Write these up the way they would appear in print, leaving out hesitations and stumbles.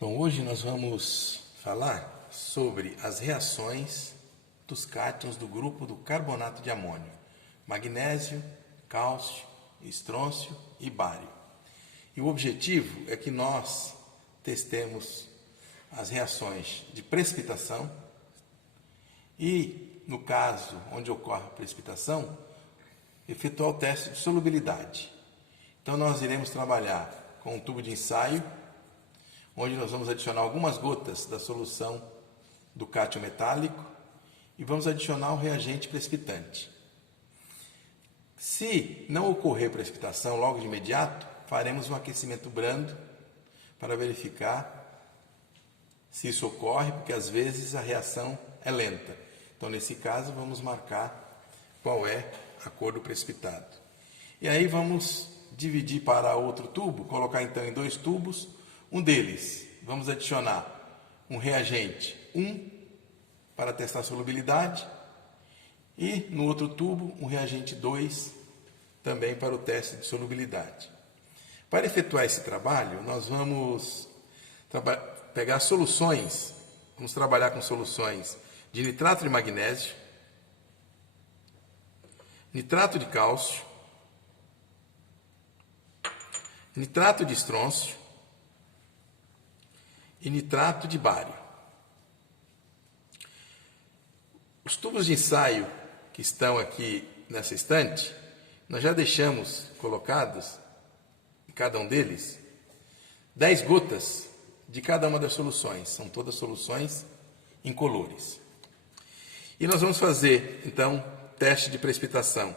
Bom, hoje nós vamos falar sobre as reações dos cátions do grupo do carbonato de amônio, magnésio, cálcio, estrôncio e bário. E o objetivo é que nós testemos as reações de precipitação e, no caso onde ocorre a precipitação, efetuar o teste de solubilidade. Então nós iremos trabalhar com um tubo de ensaio, onde nós vamos adicionar algumas gotas da solução do cátion metálico e vamos adicionar o reagente precipitante. Se não ocorrer precipitação logo de imediato, faremos um aquecimento brando para verificar se isso ocorre, porque às vezes a reação é lenta. Então, nesse caso, vamos marcar qual é a cor do precipitado. E aí vamos dividir para outro tubo, colocar então em dois tubos. Um deles, vamos adicionar um reagente 1 para testar a solubilidade e no outro tubo um reagente 2 também para o teste de solubilidade. Para efetuar esse trabalho, nós vamos pegar soluções, vamos trabalhar com soluções de nitrato de magnésio, nitrato de cálcio, nitrato de estrôncio e nitrato de bário. Os tubos de ensaio que estão aqui nessa estante, nós já deixamos colocados, em cada um deles, 10 gotas de cada uma das soluções. São todas soluções incolores. E nós vamos fazer, então, teste de precipitação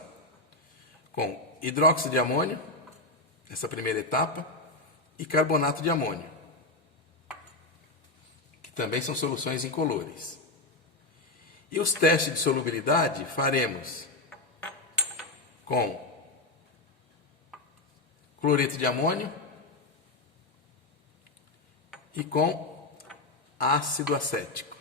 com hidróxido de amônio, nessa primeira etapa, e carbonato de amônio, que também são soluções incolores. E os testes de solubilidade faremos com cloreto de amônio e com ácido acético.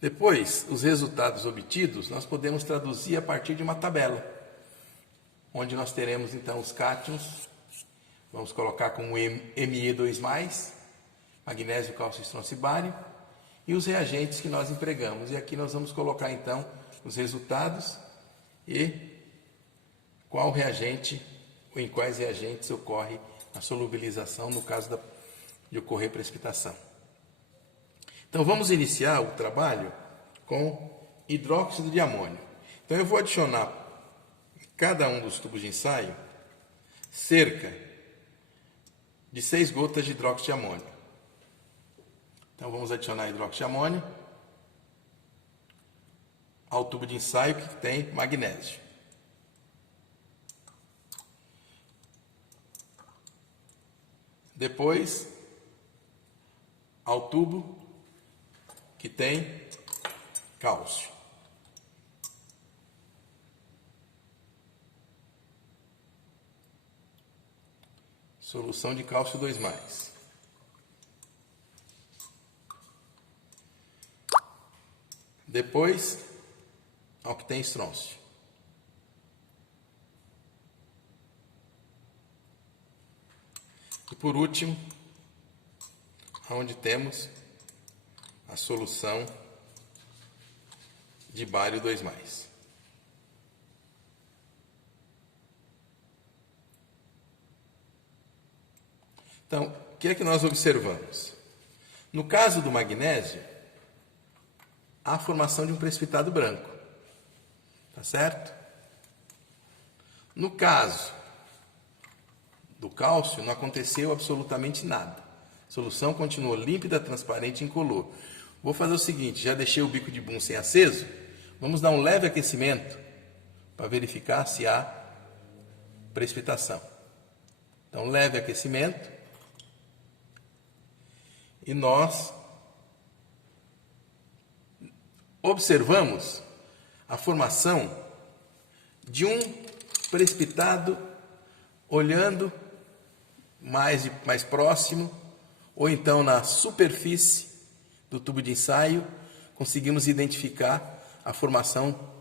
Depois, os resultados obtidos nós podemos traduzir a partir de uma tabela, onde nós teremos então os cátions, vamos colocar como Me2+, magnésio, cálcio, estrôncio e bário, e os reagentes que nós empregamos. E aqui nós vamos colocar então os resultados e qual reagente ou em quais reagentes ocorre a solubilização no caso de ocorrer precipitação. Então vamos iniciar o trabalho com hidróxido de amônio. Então eu vou adicionar em cada um dos tubos de ensaio cerca de 6 gotas de hidróxido de amônio. Então vamos adicionar hidróxido de amônio ao tubo de ensaio que tem magnésio. Depois, ao tubo que tem cálcio. Solução de cálcio 2+. Depois, ao que tem estrôncio. E por último, onde temos a solução de bário 2+. Então, o que é que nós observamos? No caso do magnésio, há a formação de um precipitado branco. Tá certo? No caso do cálcio, não aconteceu absolutamente nada. A solução continuou límpida, transparente e incolor. Vou fazer o seguinte, já deixei o bico de Bunsen aceso, vamos dar um leve aquecimento para verificar se há precipitação. Então, leve aquecimento e nós observamos a formação de um precipitado olhando mais próximo, ou então na superfície do tubo de ensaio, conseguimos identificar a formação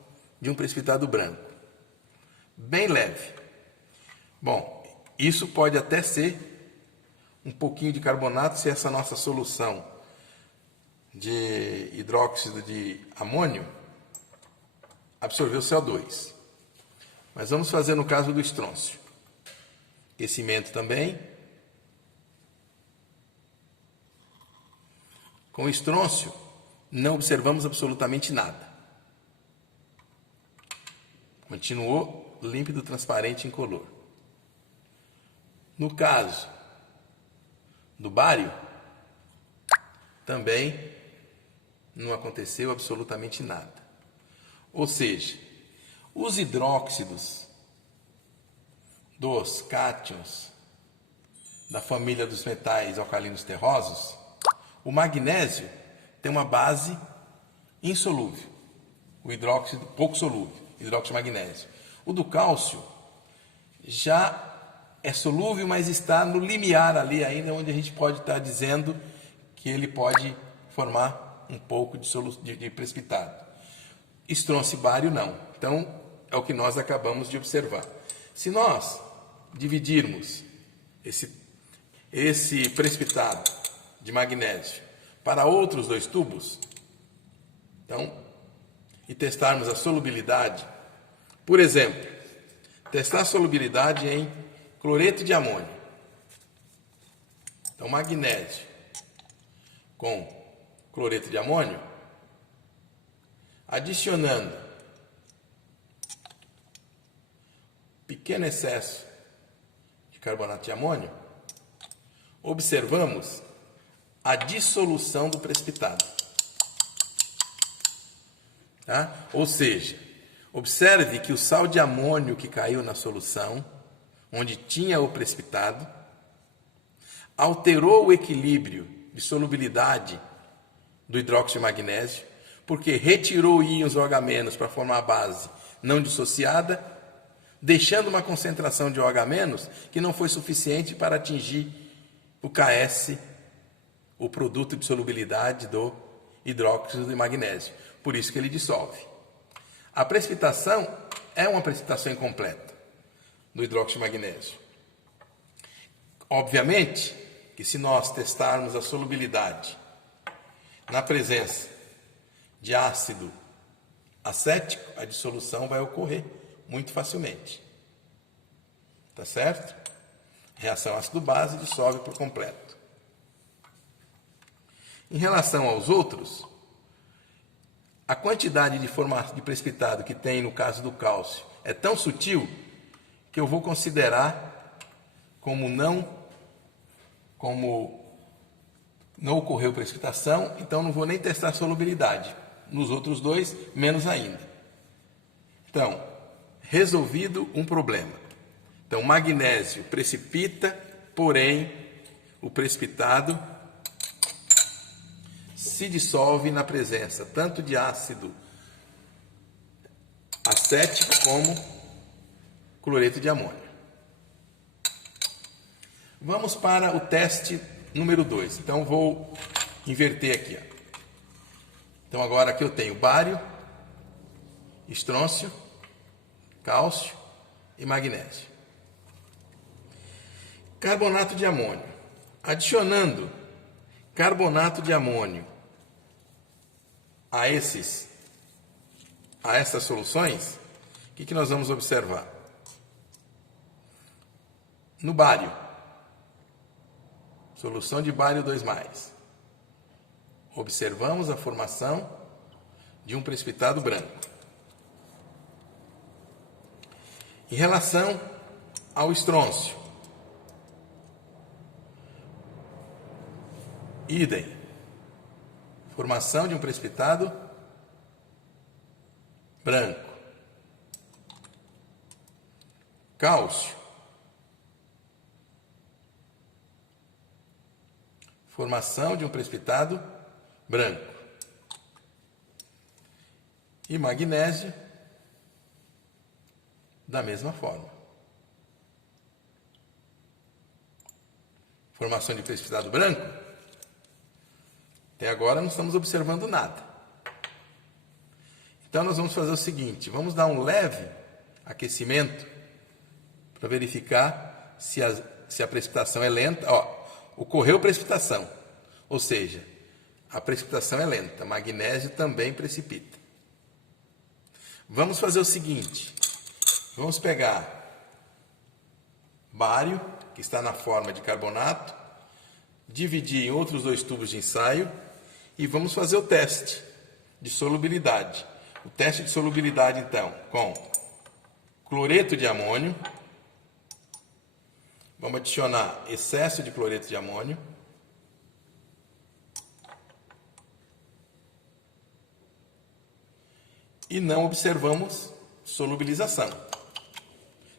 de um precipitado branco, bem leve. Bom, isso pode até ser um pouquinho de carbonato se essa nossa solução de hidróxido de amônio absorveu CO2. Mas vamos fazer no caso do estrôncio. Aquecimento também. Com o estrôncio, não observamos absolutamente nada. Continuou límpido, transparente, incolor. No caso do bário, também não aconteceu absolutamente nada. Ou seja, os hidróxidos dos cátions da família dos metais alcalinos terrosos, o magnésio tem uma base insolúvel, o hidróxido pouco solúvel, hidróxido de magnésio. O do cálcio já é solúvel, mas está no limiar ali ainda, onde a gente pode estar dizendo que ele pode formar um pouco de precipitado. Estrôncio e bário não. Então, é o que nós acabamos de observar. Se nós dividirmos esse precipitado de magnésio para outros dois tubos, então, e testarmos a solubilidade, por exemplo, testar a solubilidade em cloreto de amônio. Então, magnésio com cloreto de amônio, adicionando pequeno excesso de carbonato de amônio, observamos a dissolução do precipitado. Tá? Ou seja, observe que o sal de amônio que caiu na solução, onde tinha o precipitado, alterou o equilíbrio de solubilidade do hidróxido de magnésio, porque retirou íons OH- para formar a base não dissociada, deixando uma concentração de OH- que não foi suficiente para atingir o KS, o produto de solubilidade do hidróxido de magnésio. Por isso que ele dissolve. A precipitação é uma precipitação incompleta do hidróxido de magnésio. Obviamente que se nós testarmos a solubilidade na presença de ácido acético, a dissolução vai ocorrer muito facilmente. Tá certo? Reação ácido-base dissolve por completo. Em relação aos outros, a quantidade de precipitado que tem no caso do cálcio é tão sutil que eu vou considerar como não ocorreu precipitação, então não vou nem testar a solubilidade. Nos outros dois, menos ainda. Então, resolvido um problema. Então, magnésio precipita, porém, o precipitado se dissolve na presença tanto de ácido acético como cloreto de amônio. Vamos para o teste número 2. Então, vou inverter aqui. Ó. Então, agora aqui eu tenho bário, estrôncio, cálcio e magnésio. Carbonato de amônio. Adicionando carbonato de amônio a essas soluções, o que nós vamos observar? No bário, solução de bário 2+, observamos a formação de um precipitado branco. Em relação ao estrôncio, idem, formação de um precipitado branco. Cálcio, formação de um precipitado branco. E magnésio, da mesma forma. Formação de precipitado branco, até agora não estamos observando nada. Então nós vamos fazer o seguinte, vamos dar um leve aquecimento para verificar se a precipitação é lenta. Ó, ocorreu precipitação, ou seja, a precipitação é lenta, magnésio também precipita. Vamos fazer o seguinte, vamos pegar bário, que está na forma de carbonato, dividir em outros 2 tubos de ensaio e vamos fazer o teste de solubilidade. O teste de solubilidade, então, com cloreto de amônio. Vamos adicionar excesso de cloreto de amônio. E não observamos solubilização.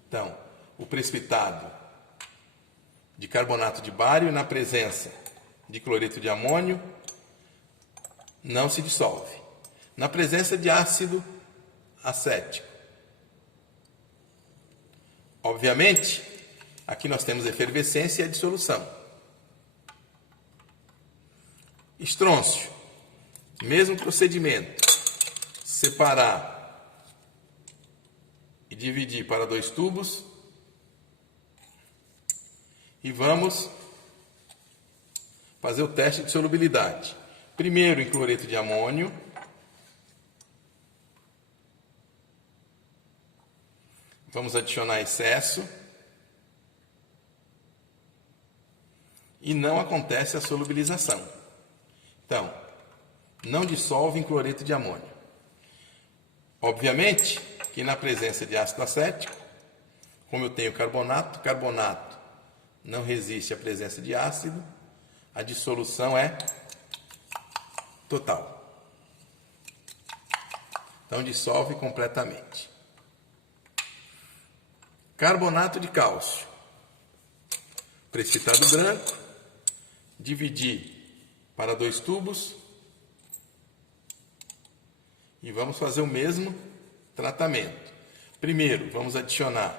Então, o precipitado de carbonato de bário na presença de cloreto de amônio não se dissolve. Na presença de ácido acético, obviamente, aqui nós temos efervescência e a dissolução. Estrôncio, mesmo procedimento, separar e dividir para 2 tubos e vamos fazer o teste de solubilidade. Primeiro em cloreto de amônio, vamos adicionar excesso e não acontece a solubilização. Então, não dissolve em cloreto de amônio. Obviamente que na presença de ácido acético, como eu tenho carbonato, carbonato não resiste à presença de ácido, a dissolução é total. Então dissolve completamente. Carbonato de cálcio, precipitado branco, dividir para 2 tubos e vamos fazer o mesmo tratamento. Primeiro, vamos adicionar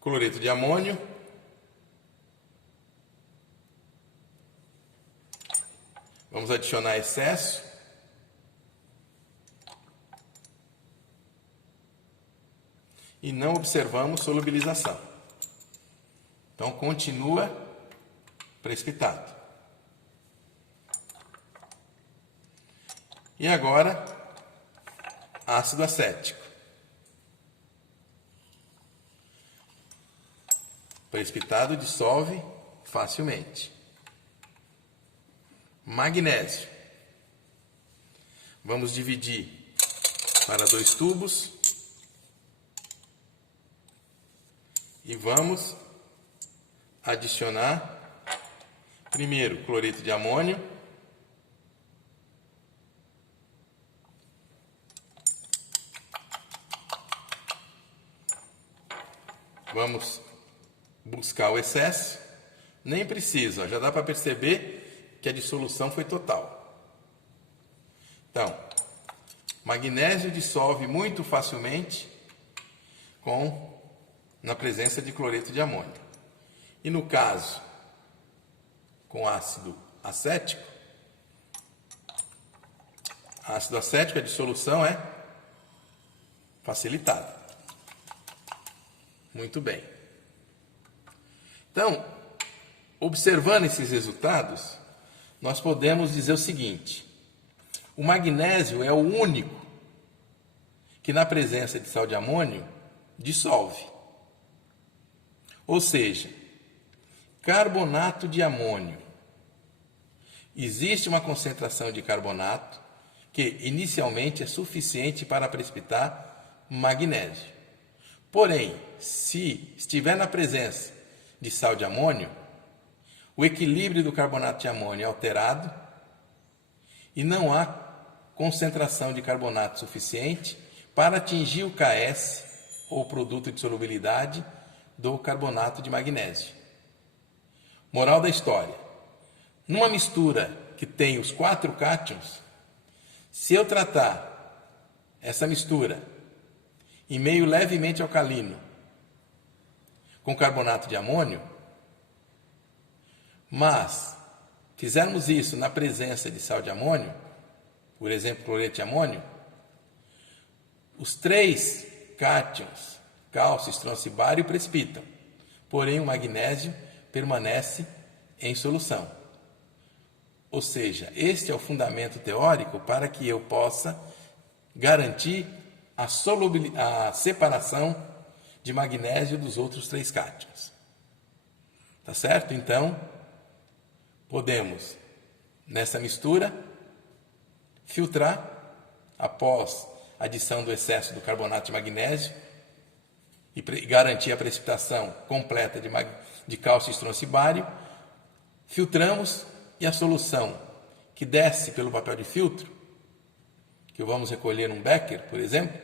cloreto de amônio, vamos adicionar excesso e não observamos solubilização. Então continua precipitado. E agora, ácido acético. Precipitado dissolve facilmente. Magnésio. Vamos dividir para 2 tubos e vamos adicionar primeiro cloreto de amônio, vamos buscar o excesso, nem precisa, já dá para perceber que a dissolução foi total. Então, magnésio dissolve muito facilmente na presença de cloreto de amônio. E no caso, com ácido acético, a dissolução é facilitada. Muito bem. Então, observando esses resultados, nós podemos dizer o seguinte: o magnésio é o único que na presença de sal de amônio dissolve. Ou seja, carbonato de amônio. Existe uma concentração de carbonato que inicialmente é suficiente para precipitar magnésio. Porém, se estiver na presença de sal de amônio, o equilíbrio do carbonato de amônio é alterado e não há concentração de carbonato suficiente para atingir o KS, ou produto de solubilidade, do carbonato de magnésio. Moral da história: numa mistura que tem os 4 cátions, se eu tratar essa mistura em meio levemente alcalino com carbonato de amônio, mas fizermos isso na presença de sal de amônio, por exemplo, cloreto de amônio, os 3 cátions, cálcio, estrôncio e bário, precipitam. porém o magnésio permanece em solução. Ou seja, este é o fundamento teórico para que eu possa garantir a separação de magnésio dos outros 3 cátions. Tá certo? Então, podemos, nessa mistura, filtrar após a adição do excesso do carbonato de magnésio e garantir a precipitação completa de cálcio estronço e bário. Filtramos e a solução que desce pelo papel de filtro, que vamos recolher num becker, por exemplo,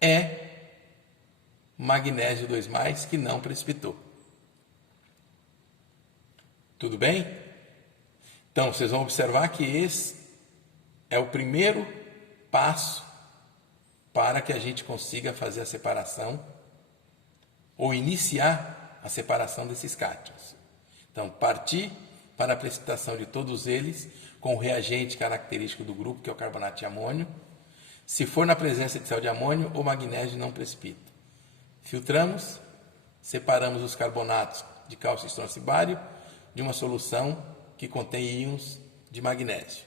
é magnésio 2+, que não precipitou. Tudo bem? Então, vocês vão observar que esse é o primeiro passo para que a gente consiga fazer a separação ou iniciar a separação desses cátions. Então, partir para a precipitação de todos eles com o reagente característico do grupo, que é o carbonato de amônio. Se for na presença de sal de amônio, o magnésio não precipita. Filtramos, separamos os carbonatos de cálcio estronço e bário de uma solução que contém íons de magnésio.